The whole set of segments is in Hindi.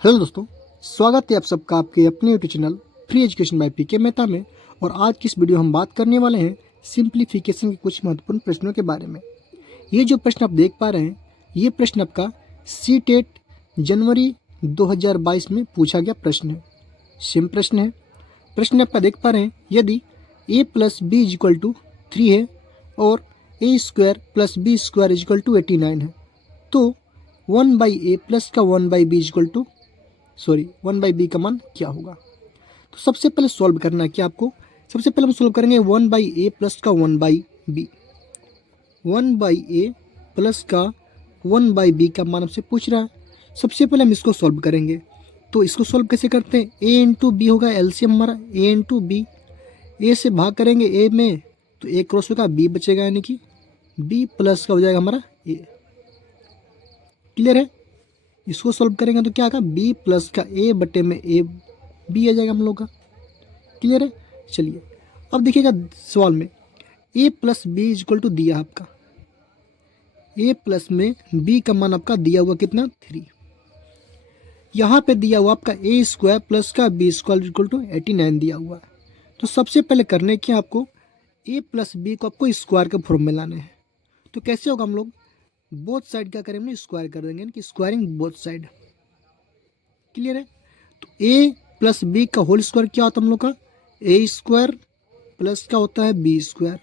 हेलो दोस्तों, स्वागत है आप सबका आपके अपने YouTube channel free education by PK Mehta में। और आज की इस वीडियो हम बात करने वाले हैं सिंप्लीफिकेशन के कुछ महत्वपूर्ण प्रश्नों के बारे में। ये जो प्रश्न आप देख पा रहे हैं, ये प्रश्न आपका सी टेट जनवरी 2022 में पूछा गया प्रश्न है। सेम प्रश्न है। प्रश्न आपका देख पा रहे हैं, यदि a plus B is equal to 3 है और a square plus B square is equal to 89 है, तो 1/a प्लस का 1/b is equal to 1/b का मान क्या होगा। तो सबसे पहले सॉल्व करना है क्या आपको। सबसे पहले हम सॉल्व करेंगे 1/a प्लस का 1/b। 1/a प्लस का 1/b का मान हमसे पूछ रहा है। सबसे पहले हम इसको सॉल्व करेंगे। तो इसको सॉल्व कैसे करते हैं, a इंटू बी होगा एलसीएम हमारा a इंटू बी। ए से भाग करेंगे a में तो a क्रॉस होगा b बचेगा, यानी कि b प्लस का हो जाएगा हमारा a। क्लियर है। इसको सॉल्व करेंगे तो क्या आएगा, b प्लस का a बटे में a b आ जाएगा हम लोग का। क्लियर है। चलिए अब देखिएगा सवाल में a plus B is equal to दिया आपका, a प्लस में b का मान आपका दिया हुआ कितना 3। यहाँ पे दिया हुआ आपका a स्क्वायर प्लस का b स्क्वायर इक्वल टू 89 दिया हुआ है। तो सबसे पहले करने क्या आपको, a प्लस बी को आपको स्क्वायर के फॉर्म में लाने हैं। तो कैसे होगा, हम लोग बोथ साइड क्या करेंगे, स्क्वायर कर देंगे, कि स्क्वायरिंग बोथ साइड। क्लियर है। तो a प्लस बी का होल स्क्वायर क्या होता है हम लोग का, a स्क्वायर प्लस का होता है b स्क्वायर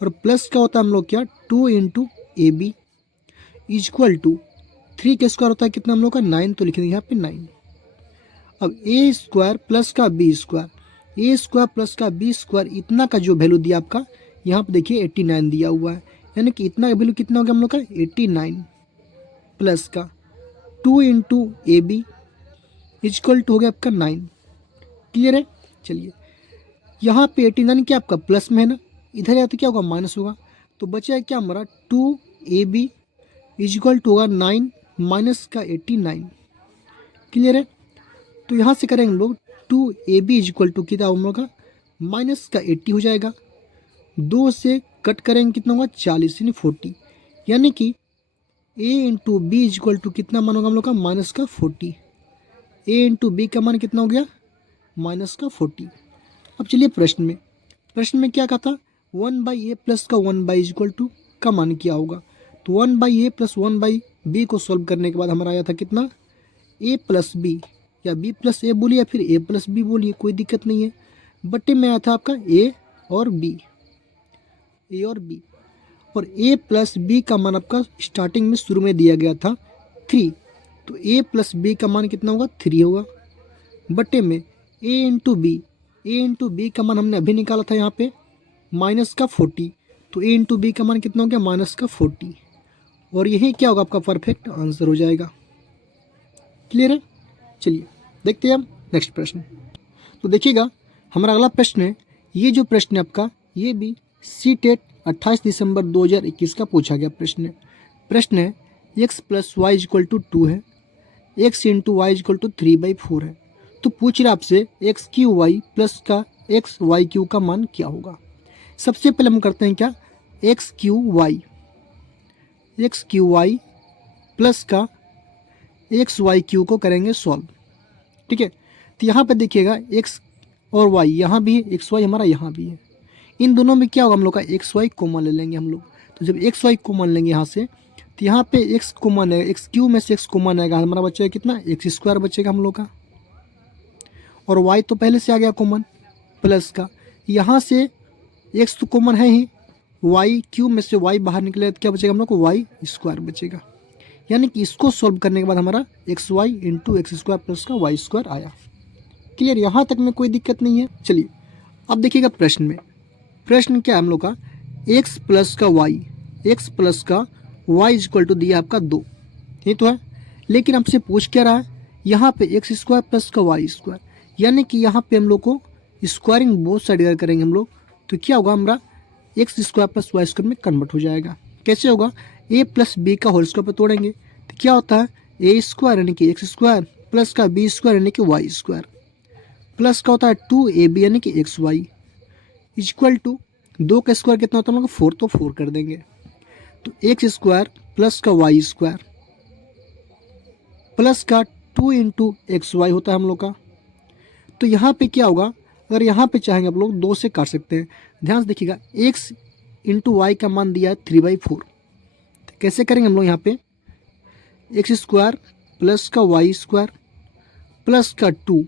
और प्लस का होता है हम लोग क्या 2 into A B equal to 3 का स्क्वायर होता है कितना हम लोग का 9, तो लिखेंगे यहाँ पे 9। अब a स्क्वायर प्लस का b square, a square plus का b स्क्वायर, इतना का जो वैल्यू दिया आपका यहाँ पे देखिए 89 दिया हुआ है, यानी कि इतना का वैल्यू कितना हो गया हम लोग का 89 प्लस का 2 into A B equal to हो गया आपका 9। क्लियर है। चलिए यहाँ पे 89 क्या आपका प्लस में है ना, इधर या तो क्या होगा माइनस होगा, तो बचा है क्या हमारा 2ab इक्वल टू होगा 9 माइनस का 89। क्लियर है। तो यहाँ से करेंगे हम लोग 2ab इक्वल टू कितना हम लोग का माइनस का 80 हो जाएगा, 2 से कट करेंगे कितना होगा 40 यानी 40, यानी कि a into B equal to कितना मान होगा हम लोग का माइनस का 40। a इंटू बी का मान कितना हो गया माइनस का 40। अब चलिए प्रश्न में क्या कहा था, 1/a प्लस का 1/b इक्वल टू का मान क्या होगा। तो 1/a प्लस 1/b को सॉल्व करने के बाद हमारा आया था कितना, a प्लस बी, या b प्लस a बोलिए या फिर a प्लस बी बोलिए, कोई दिक्कत नहीं है। बटे में आया था आपका a और b, और a प्लस बी का मान आपका स्टार्टिंग में शुरू में दिया गया था 3, तो a प्लस बी का मान कितना होगा 3 होगा, बटे में a इंटू बी का मान हमने अभी निकाला था यहाँ पे माइनस का 40, तो a इंटू बी का मान कितना हो गया माइनस का 40, और यही क्या होगा आपका परफेक्ट आंसर हो जाएगा। क्लियर है। चलिए देखते हैं हम नेक्स्ट प्रश्न। तो देखिएगा हमारा अगला प्रश्न है, ये जो प्रश्न है आपका ये भी सी टेट 28 दिसंबर 2021 का पूछा गया प्रश्न है x plus Y equal to 2 है, x into Y equal to 3/4 है। तो पूछ रहा आपसे एक्स क्यू वाई प्लस का एक्स वाई क्यू का मान क्या होगा। सबसे पहले हम करते हैं क्या, एक्स क्यू वाई प्लस का एक्स वाई क्यू को करेंगे सॉल्व। ठीक है। तो यहाँ पे देखिएगा एक्स और वाई यहाँ भी है, एक्स वाई हमारा यहाँ भी है, इन दोनों में क्या होगा हम लोग का एक्स वाई कॉमन ले लेंगे हम लोग। तो जब एक्स वाई कॉमन लेंगे यहाँ से, तो यहाँ पे एक्स कॉमन है, एक्स क्यू में से एक्स कॉमन आएगा, हमारा बचेगा कितना एक्स स्क्वायर बचेगा हम लोग का, और वाई तो पहले से आ गया कॉमन प्लस का, यहाँ से एक्स तो कॉमन है ही, वाई क्यू में से वाई बाहर निकले तो क्या बचेगा हम लोग को वाई स्क्वायर बचेगा, यानी कि इसको सॉल्व करने के बाद हमारा X Y into X square plus का वाई स्क्वायर आया। क्लियर, यहाँ तक में कोई दिक्कत नहीं है। चलिए अब देखिएगा प्रश्न क्या है हम लोग का, एक्स प्लस का वाई इक्वल टू दिया आपका 2, ये तो है, लेकिन हमसे पूछ क्या रहा है, यहाँ पे एक्स स्क्वायर प्लस का वाई स्क्वायर, यानी कि यहाँ पे हम लोग को स्क्वायरिंग बोथ साइड करेंगे हम लोग, तो क्या होगा हमारा X square plus Y square में कन्वर्ट हो जाएगा। कैसे होगा, a प्लस बी का होल स्क्वायर पर तोड़ेंगे तो क्या होता है a स्क्वायर यानी कि एक्स स्क्वायर प्लस का बी स्क्वायर यानी कि वाई स्क्वायर, प्लस का होता है 2ab यानी कि एक्स वाई इक्वल टू 2 का स्क्वायर कितना होता है हम लोग 4, तो 4 कर देंगे, तो एक्स स्क्वायर प्लस का वाई स्क्वायर प्लस का 2 इंटू एक्स वाई होता है हम लोग का। तो यहाँ पे क्या होगा, अगर यहाँ पे चाहेंगे आप लोग 2 से काट सकते हैं। ध्यान से देखिएगा, एक्स इंटू वाई का मान दिया है 3/4। तो कैसे करेंगे हम लोग, यहाँ पे एक्स स्क्वायर प्लस का वाई स्क्वायर प्लस का 2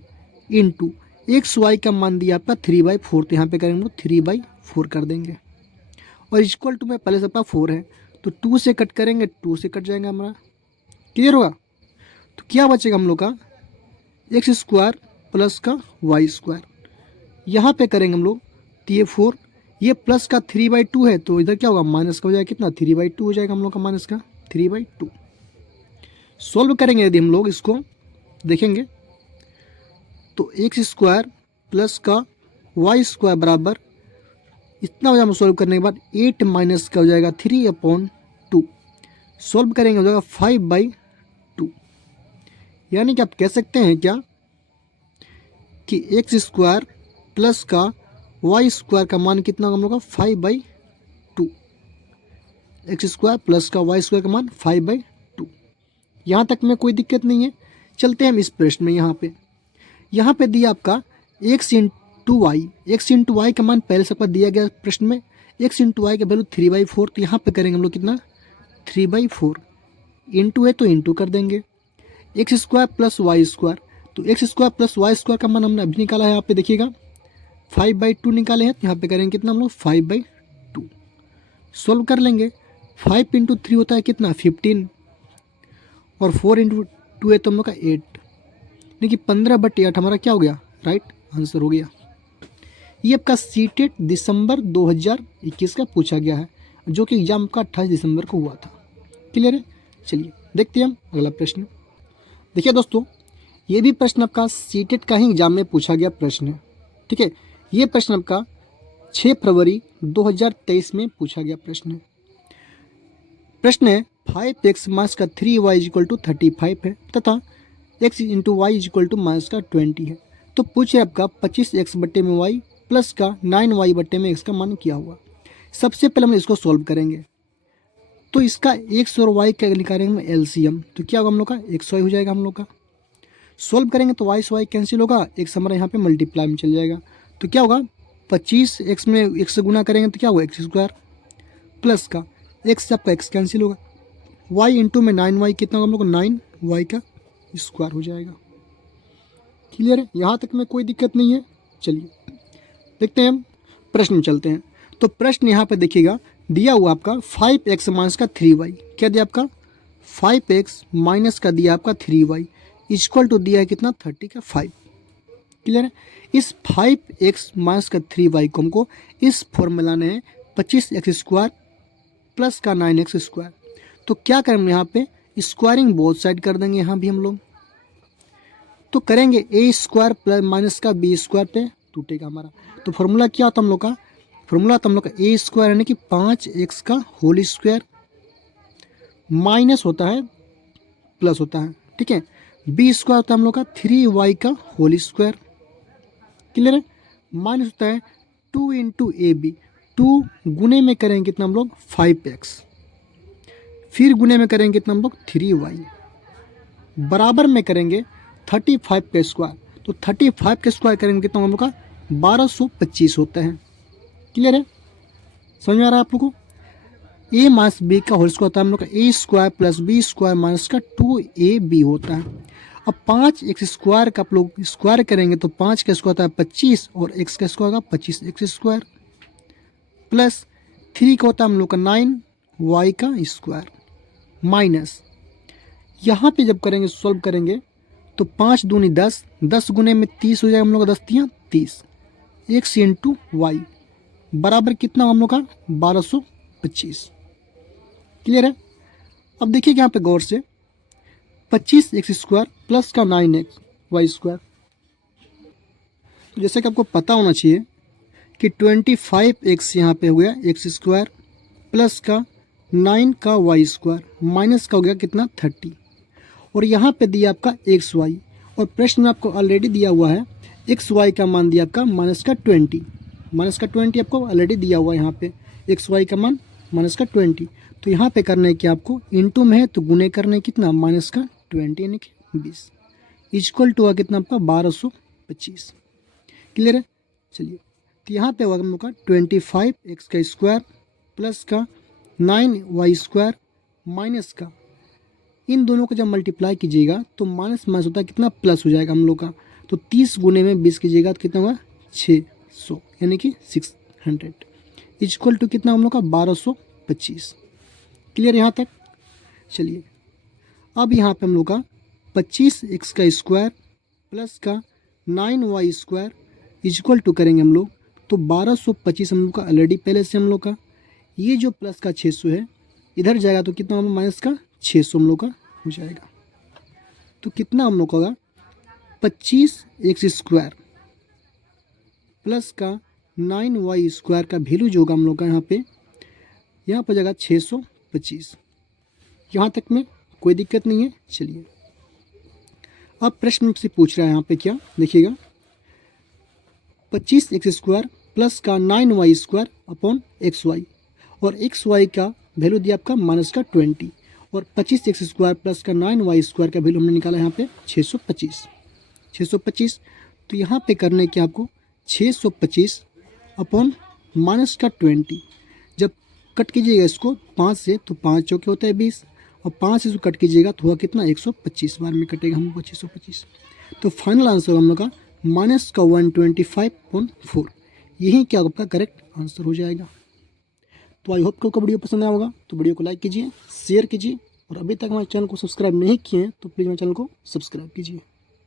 इंटू एक्स वाई का मान दिया आपका 3/4। तो यहाँ पे करेंगे हम लोग 3/4 कर देंगे, और इक्वल टू में पहले से आपका 4 है, तो 2 से कट करेंगे, 2 से कट जाएंगे हमारा। क्लियर होगा। तो क्या बचेगा हम लोग का, एक्स स्क्वायर प्लस का वाई स्क्वायर। यहाँ पे करेंगे हम लोग तो ये 4, ये प्लस का 3/2 है, तो इधर क्या होगा, माइनस का हो जाएगा, कितना 3/2 हो जाएगा हम लोग का, माइनस का 3/2। सॉल्व करेंगे यदि हम लोग इसको देखेंगे तो एक्स स्क्वायर प्लस का वाई स्क्वायर बराबर इतना हो जाएगा। सॉल्व करने के बाद 8 माइनस का हो जाएगा 3/2। सॉल्व करेंगे हो जाएगा 5/2। यानी कि आप कह सकते हैं क्या कि एक्स स्क्वायर प्लस का वाई स्क्वायर का मान कितना होगा हम लोग का, 5/2। एक्स स्क्वायर प्लस का वाई स्क्वायर का मान 5/2। यहाँ तक में कोई दिक्कत नहीं है। चलते हैं हम इस प्रश्न में। यहाँ पे दिया आपका X into Y, X into Y का मान पहले से आपका दिया गया प्रश्न में, एक्स इंटू वाई का वैल्यू 3/4। तो यहाँ पे करेंगे हम लोग कितना, 3/4 इंटू है तो इंटू कर देंगे x square plus Y square. तो x square plus Y square का मान हमने अभी निकाला है, यहाँ पे देखिएगा 5/2 निकाले हैं। तो यहाँ पे करेंगे कितना हम लोग, 5/2। सोल्व कर लेंगे, 5 इंटू 3 होता है कितना, 15, और 4 इंटू 2 है तो हम लोग का 8, यानी कि 15/8 हमारा क्या हो गया, राइट आंसर हो गया। ये आपका सीटेट दिसंबर 2021 का पूछा गया है, जो कि एग्जाम का 28 दिसंबर को हुआ था। क्लियर है। चलिए देखते हैं हम अगला प्रश्न। देखिए दोस्तों, ये भी प्रश्न आपका सीटेट का ही एग्जाम में पूछा गया प्रश्न है। ठीक है, ये प्रश्न आपका 6 फरवरी 2023 में पूछा गया प्रश्न है। प्रश्न है 5x माइनस का 3y इक्वल टू 35 है, तथा x into Y equal to minus का 20 है। तो पूछे आपका 25x बट्टे में y प्लस का 9y बट्टे में x का मान क्या हुआ। सबसे पहले हम इसको सॉल्व करेंगे। तो इसका x और y का निकालेंगे एलसीएम, तो क्या होगा हम लोग का, xy हो जाएगा हम लोग का। सॉल्व करेंगे तो y से y कैंसिल होगा, x हमारा यहाँ पे मल्टीप्लाई में चल जाएगा। तो क्या होगा, 25x में x से गुना करेंगे तो क्या होगा, एक्स स्क्वायर प्लस का x से आपका x कैंसिल होगा, y इंटू में 9y कितना होगा हम लोग को, 9y का स्क्वायर हो जाएगा। क्लियर है, यहाँ तक में कोई दिक्कत नहीं है। चलिए देखते हैं हम प्रश्न में चलते हैं। तो प्रश्न यहाँ पे देखिएगा, दिया हुआ आपका 5x माइनस का 3y, क्या दिया आपका 5x माइनस का दिया आपका 3y इक्वल टू दिया है कितना, 30 का 5। क्लियर है। इस 5x माइनस का 3y को हमको इस फॉर्मूला में 25x स्क्वायर प्लस का 9x स्क्वायर। तो क्या करेंगे यहाँ पे, स्क्वायरिंग बोथ साइड कर देंगे यहाँ भी हम लोग। तो करेंगे ए स्क्वायर प्लस माइनस का बी स्क्वायर पे टूटेगा हमारा। तो फॉर्मूला क्या होता है हम लोग का, फॉर्मूला होता है हम लोग का ए स्क्वायर यानी कि 5x का होल स्क्वायर माइनस होता है प्लस होता है। ठीक है, बी स्क्वायर होता है हम लोग का 3y का होल स्क्वायर। क्लियर है, माइनस होता है 2 इंटू ए बी, 2 गुने में करेंगे कितना हम लोग 5x, फिर गुने में करेंगे कितना हम लोग 3y, बराबर में करेंगे 35 के स्क्वायर। तो 35 के स्क्वायर करेंगे कितना हम लोग का 1225 होता है। क्लियर है, समझ में आ रहा है आप लोग को। ए माइनस बी का होल स्क्वायर होता है हम लोग का a square plus B square minus का 2ab होता है। अब 5x स्क्वायर का आप लोग स्क्वायर करेंगे तो 5 का स्क्वायर होता है 25 और x का स्क्वायर होगा 25x स्क्वायर प्लस 3 का होता है हम लोग का 9y का स्क्वायर माइनस, यहाँ पे जब करेंगे सॉल्व करेंगे तो 5 दूनी 10, 10 गुने में 30 हो जाएगा हम लोग का 10 तियाँ 30, x इंटू वाई बराबर कितना हम लोग का 1225। क्लियर है। अब देखिए यहाँ पे गौर से 25x स्क्वायर प्लस का 9x वाई स्क्वायर, तो जैसे कि आपको पता होना चाहिए कि 25x यहाँ पे हो गया एक्स स्क्वायर प्लस का 9 का वाई स्क्वायर माइनस का हो गया कितना 30, और यहाँ पे दिया आपका एक्स वाई, और प्रश्न में आपको ऑलरेडी दिया हुआ है एक्स वाई का मान दिया आपका माइनस का 20 आपको ऑलरेडी दिया हुआ है। यहाँ पे एक्स वाई का मान माइनस का 20, तो यहाँ पे करना है कि आपको इंटू में है तो गुने करना है कितना माइनस का 20 यानी कि 20। इक्वल टू होगा कितना आपका 1225। क्लियर है। चलिए, तो यहाँ पे होगा हम लोग का 25x का स्क्वायर प्लस का 9y² माइनस का, इन दोनों को जब मल्टीप्लाई कीजिएगा तो माइनस माइनस होता है कितना प्लस हो जाएगा हम लोग का। तो 30 गुने में 20 कीजिएगा तो कितना होगा 600, यानी कि 600 इक्वल टू कितना हम लोग का 1225। क्लियर यहाँ तक। चलिए, अब यहाँ पे हम लोग का 25x का स्क्वायर प्लस का 9y² इक्वल टू करेंगे हम लोग तो 1225 हम लोग का ऑलरेडी पहले से हम लोग का, ये जो प्लस का 600 है इधर जाएगा तो कितना हम माइनस का 600 हम लोग का हो जाएगा। तो कितना हम लोग का होगा 25x² प्लस का 9y² का वैल्यू जो होगा हम लोग का यहाँ पर जाएगा 625। यहाँ तक में कोई दिक्कत नहीं है। चलिए, अब प्रश्न से पूछ रहा है यहाँ पे क्या देखिएगा, 25x² प्लस का 9y² अपॉन xy, और xy का वैल्यू दिया आपका माइनस का 20, और 25x² प्लस का 9y² का वैल्यू हमने निकाला यहाँ पे 625। तो यहाँ पे करने के आपको 625 अपॉन माइनस का 20, जब कट कीजिएगा इसको 5 से तो 5 चौके होता है 20, और 5 से इसको कट कीजिएगा तो हुआ कितना 125 बार में कटेगा हम लोग 625। तो फाइनल आंसर हम लोग का माइनस का 125.4, यही क्या आपका करेक्ट आंसर हो जाएगा। तो आई होप कि आपको वीडियो पसंद आया होगा, तो वीडियो को लाइक कीजिए, शेयर कीजिए, और अभी तक हमारे चैनल को सब्सक्राइब नहीं किए हैं तो प्लीज़ हमारे चैनल को सब्सक्राइब कीजिए।